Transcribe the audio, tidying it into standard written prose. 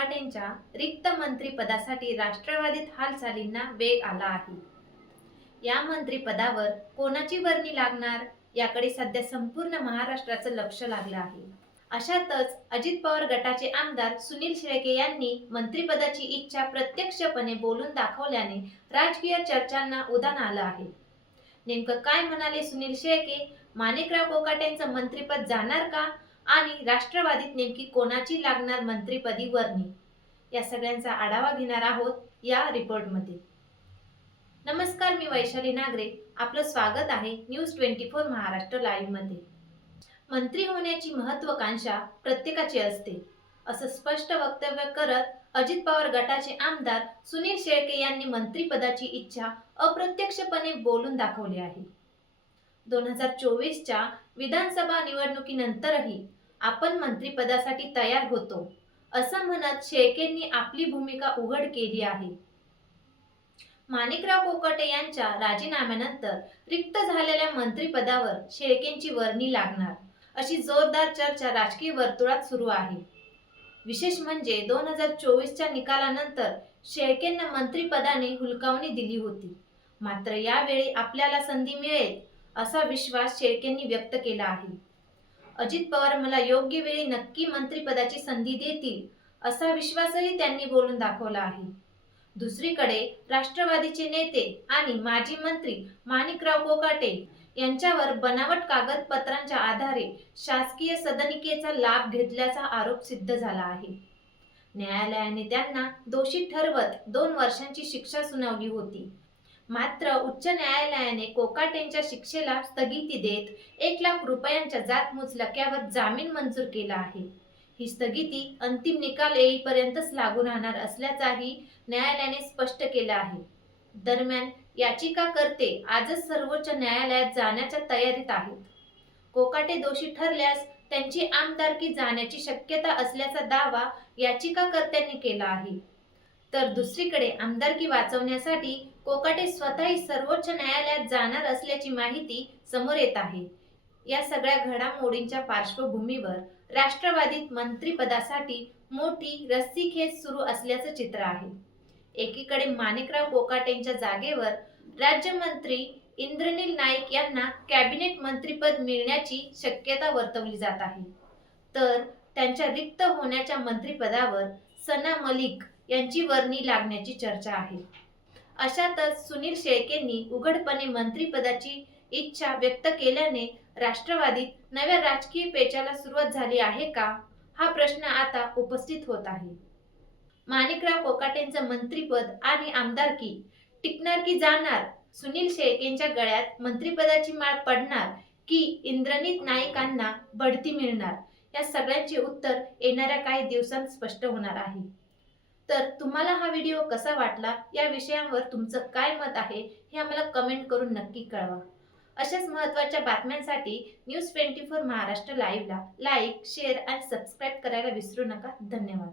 कोकाटेंच्या रिक्त मंत्रिपदासाठी राष्ट्रवादीत हालचालींना वेग आला आहे. या मंत्रिपदावर कोणाची वर्णी लागणार याकडे सध्या संपूर्ण महाराष्ट्राचं लक्ष लागलं आहे. अशातच अजित पवार गटाचे आमदार सुनील शेळके यांनी मंत्रिपदाची इच्छा प्रत्यक्षपणे बोलून दाखवल्याने राजकीय चर्चांना उधाण आलं आहे. नेमकं काय म्हणाले सुनील शेळके? माणिकराव कोकाटेंचं मंत्रिपद जाणार का? आणि राष्ट्रवादीत नेमकी कोणाची लागणार मंत्रिपदी वर्णी? या सगळ्यांचा आढावा घेणार आहोत या रिपोर्टमध्ये. नमस्कार, मी वैशाली नागरे. आपलं स्वागत आहे न्यूज 24 महाराष्ट्र लाईव्ह मध्ये. मंत्री होण्याची महत्त्वाकांक्षा प्रत्येकाची असते, असं स्पष्ट वक्तव्य करत अजित पवार गटाचे आमदार सुनील शेळके यांनी मंत्रिपदाची इच्छा अप्रत्यक्षपणे बोलून दाखवली आहे. 2024च्या विधानसभा निवडणुकीनंतरही आपण मंत्रिपदासाठी तयार होतो, असं म्हणत शेळकेंनी आपली भूमिका उघड केली आहे. माणिकराव कोकाटे यांच्या राजीनाम्यानंतर रिक्त झालेल्या मंत्रिपदावर शेळकेंची वर्णी लागणार अशी जोरदार चर्चा राजकीय वर्तुळात सुरू आहे. विशेष म्हणजे 2024च्या निकालानंतर शेळकेंना मंत्रिपदाने हुलकावणी दिली होती. मात्र यावेळी आपल्याला संधी मिळेल असा विश्वास शेळकेंनी व्यक्त केला आहे. अजित पवार मला योग्य वेळी नक्की मंत्रिपदाची संधी देतील असा विश्वासही त्यांनी बोलून दाखवला आहे. दुसरीकडे राष्ट्रवादीचे नेते आणि माजी मंत्री माणिकराव कोकाटे यांच्यावर बनावट कागदपत्रांच्या आधारे शासकीय सदनिकेचा लाभ घेतल्याचा आरोप सिद्ध झाला आहे. न्यायालयाने त्यांना दोषी ठरवत 2 वर्षांची शिक्षा सुनावली होती. मात्र उच्च न्यायालयाने कोकाटेंच्या शिक्षेला स्थगिती देत 1 लाख रुपयांच्या जात मुचलक्यावर जामीन मंजूर केला आहे. ही स्थगिती अंतिम निकाल येईपर्यंतच लागू राहणार असल्याचाही न्यायालयाने स्पष्ट केलं आहे. दरम्यान याचिकाकर्ते आजच सर्वोच्च न्यायालयात जाण्याच्या तयारीत आहेत. कोकाटे दोषी ठरल्यास त्यांची आमदारकी जाण्याची शक्यता असल्याचा दावा याचिकाकर्त्यांनी केला आहे. तर दुसरीकडे आमदारकी वाचवण्यासाठी कोकाटे स्वतःही सर्वोच्च न्यायालयात जाणार असल्याची माहिती समोर येत आहे. या सगळ्या घडामोडींच्या पार्श्वभूमीवर राष्ट्रवादीत मंत्रिपदासाठी मोठी रस्सीखेच सुरू असल्याचं चित्र आहे. एकीकडे माणिकराव कोकाटेंच्या जागेवर राज्यमंत्री इंद्रनील नाईक यांना कॅबिनेट मंत्रिपद मिळण्याची शक्यता वर्तवली जात आहे. तर त्यांच्या रिक्त होण्याच्या मंत्रिपदावर सना मलिक यांची वर्णी लागण्याची चर्चा आहे. अशातच सुनील शेळकेंनी उघडपणे मंत्रिपदाची इच्छा व्यक्त केल्याने राष्ट्रवादीत नव्या राजकीय पेचाला सुरुवात झाली आहे का, हा प्रश्न आता उपस्थित होत आहे. माणिकराव कोकाटेंचं मंत्रिपद आणि आमदारकी टिकणार की जाणार? सुनील शेळकेंच्या गळ्यात मंत्रिपदाची माळ पडणार की इंद्रनील नाईकांना बढती मिळणार? या सगळ्यांचे उत्तर येणाऱ्या काही दिवसांत स्पष्ट होणार आहे. तर तुम्हाला हा व्हिडिओ कसा वाटला, या विषयांवर तुमचं काय मत आहे हे आम्हाला कमेंट करून नक्की कळवा. अशाच महत्त्वाच्या बातम्यांसाठी न्यूज 24 महाराष्ट्र लाईव्हला लाईक, शेअर आणि सबस्क्राईब करायला विसरू नका. धन्यवाद.